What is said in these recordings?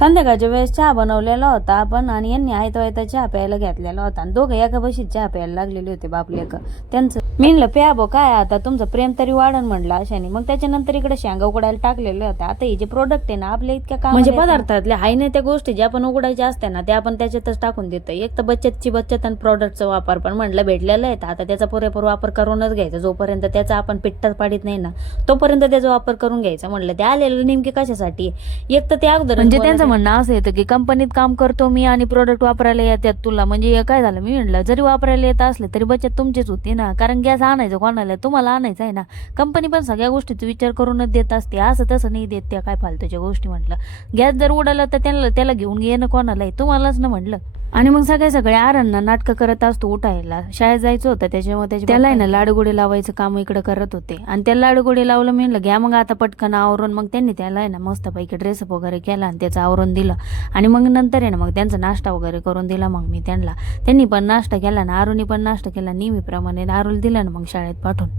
संध्याकाळच्या वेळेस चहा बनवलेला होता आपण आणि यांनी आयता चहा प्यायला घेतलेला होता आणि दोघं एका बशीत चहा प्यायला लागलेले होते बापलेक. त्यांचं मी म्हणलं प्या बो काय आता तुमचं प्रेम तरी वाढन म्हणलं अशाने. मग त्याच्यानंतर इकडे शेंगा उकडायला टाकलेले होते. आता हे जे प्रोडक्ट आहे ना आपल्या इतक्या काम म्हणजे पदार्थातल्या हाय नाही त्या गोष्टी ज्या आपण उघडायच्या असत्या ना त्या आपण त्याच्यातच टाकून देतो. एक तर बचत आणि प्रॉडक्टचा वापर पण म्हणलं भेटलेला आहे आता त्याचा पुरेपूर वापर करूनच घ्यायचा. जोपर्यंत त्याचा आपण पिट्टात पाडीत नाही ना तोपर्यंत त्याचा वापर करून घ्यायचा. म्हणलं ते आलेलं नेमके कशासाठी. एक तर ते अगोदर म्हणजे त्यांचं म्हणणं असं येतं की कंपनीत काम करतो मी आणि प्रोडक्ट वापरायला येतात तुला. म्हणजे काय झालं मी म्हणलं जरी वापरायला येत असले तरी बचत तुमचीच होती ना. कारण गॅस आणायचं कोणाला तुम्हाला आणायचं आहे ना. कंपनी पण सगळ्या गोष्टीचा विचार करूनच देत असते. असं तसं नाही देत त्या काय फालतूच्या गोष्टी. म्हटलं गॅस जर उडाला तर त्याला घेऊन येणं कोणालाही तुम्हालाच ना म्हणलं. आणि मग सगळे आरांना नाटकं करत असतो उठायला. शाळेत जायचं होतं त्याच्यामुळे त्याला आहे ना लाडगोडे लावायचं काम इकडे करत होते. आणि त्याला लाडगोडे लावलं मी म्हणलं घ्या मग आता पटकन आवरून. मग त्यांनी त्याला आहे ना मस्तपैकी ड्रेसअप वगैरे केला आणि त्याचं आवरून दिलं. आणि मग नंतर आहे ना मग त्यांचा नाश्ता वगैरे करून दिला. मग मी त्यांनी पण नाश्ता केला ना आरुनी पण नाश्ता केला नेहमीप्रमाणे. आरुल दिला ना मग शाळेत पाठवून.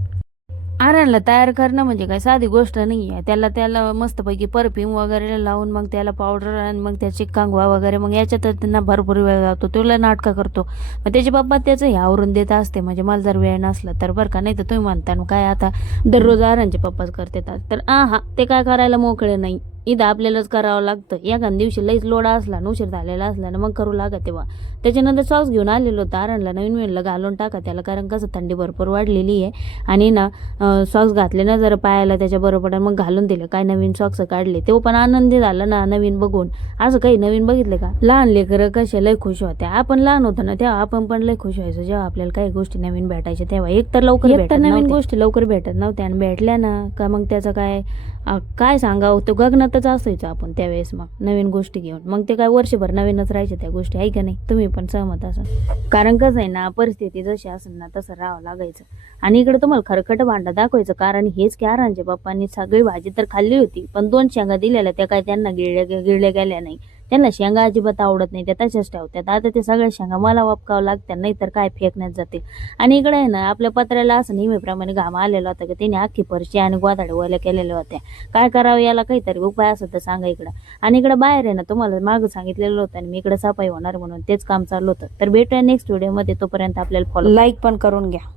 आर्यनला तयार करणं म्हणजे काय साधी गोष्ट नाही आहे. त्याला मस्तपैकी परफ्यूम वगैरे लावून मग त्याला पावडर आणि मग त्याची कंगवा वगैरे मग याच्यातच त्यांना भरपूर वेळ जातो. तुला नाटकं करतो मग त्याचे बाप्पा त्याचं हे आवरून देत असते. म्हणजे मला जर वेळ नसला तर बरं का. नाही तर तुम्ही म्हणता ना काय आता दररोज आर्यनचे पप्पाच करते तर हा ते काय करायला मोकळे नाही. इथं आपल्यालाच करावं लागतं. एखाद्या दिवशी लईच लोडा असला उशीर झालेला असला ना मग करू लागत तेव्हा. त्याच्यानंतर सॉक्स घेऊन आलेलो होतं आरणला नवीन मिळलं घालून टाका त्याला. कारण कसं थंडी भरपूर वाढलेली आहे. आणि ना सॉक्स घातले ना जरा पायाला त्याच्या बरोबर मग घालून दिले. काय नवीन सॉक्स काढले तो पण आनंदी झाला ना नवीन बघून. असं काही नवीन बघितलं का. लहान लेकरं कसे लय खुश होते. आपण लहान होतो ना तेव्हा आपण पण लय खुश व्हायचो जेव्हा आपल्याला काही गोष्टी नवीन भेटायच्या तेव्हा. एक तर नवीन गोष्टी लवकर भेटत नव्हत्या आणि भेटल्या ना का मग त्याचं काय सांगावं तो गगनातच असायचो आपण त्यावेळेस. मग नवीन गोष्टी घेऊन मग ते काय वर्षभर नवीनच राहायचे त्या गोष्टी आहे का नाही. तुम्ही पण सहमत असाल. कारण कसं आहे ना परिस्थिती जशी असेल ना तसं राहावं लागायचं. आणि इकडे तुम्हाला खरकट भांडा दाखवायचं कारण हेच की आरांच्या बाप्पांनी सगळी भाजी तर खाल्ली होती पण 2 शेंगा दिलेल्या त्या काय त्यांना गिळल्या गेल्या नाही. त्यांना शेंगा अजिबात आवडत नाही त्या तशाच ठेवतात. आता ते सगळ्या शेंगा मला वापकावं लागतात नाही तर काय फेकण्यात जाते. आणि इकडे आहे ना आपल्या पत्र्याला असं नेहमीप्रमाणे घाम आलेला होता की त्याने अख्खी फरशी आणि गोदाड्या ओल्या केलेल्या होत्या. काय करावं याला काहीतरी उपाय असं तर सांगा इकडं. आणि इकडं बाहेर आहे ना तुम्हाला मागं सांगितलेलं होतं आणि मी इकडे सफाई होणार म्हणून तेच काम चालू होतं. तर भेटूया नेक्स्ट व्हिडिओमध्ये. तोपर्यंत आपल्याला फॉलो लाईक पण करून घ्या.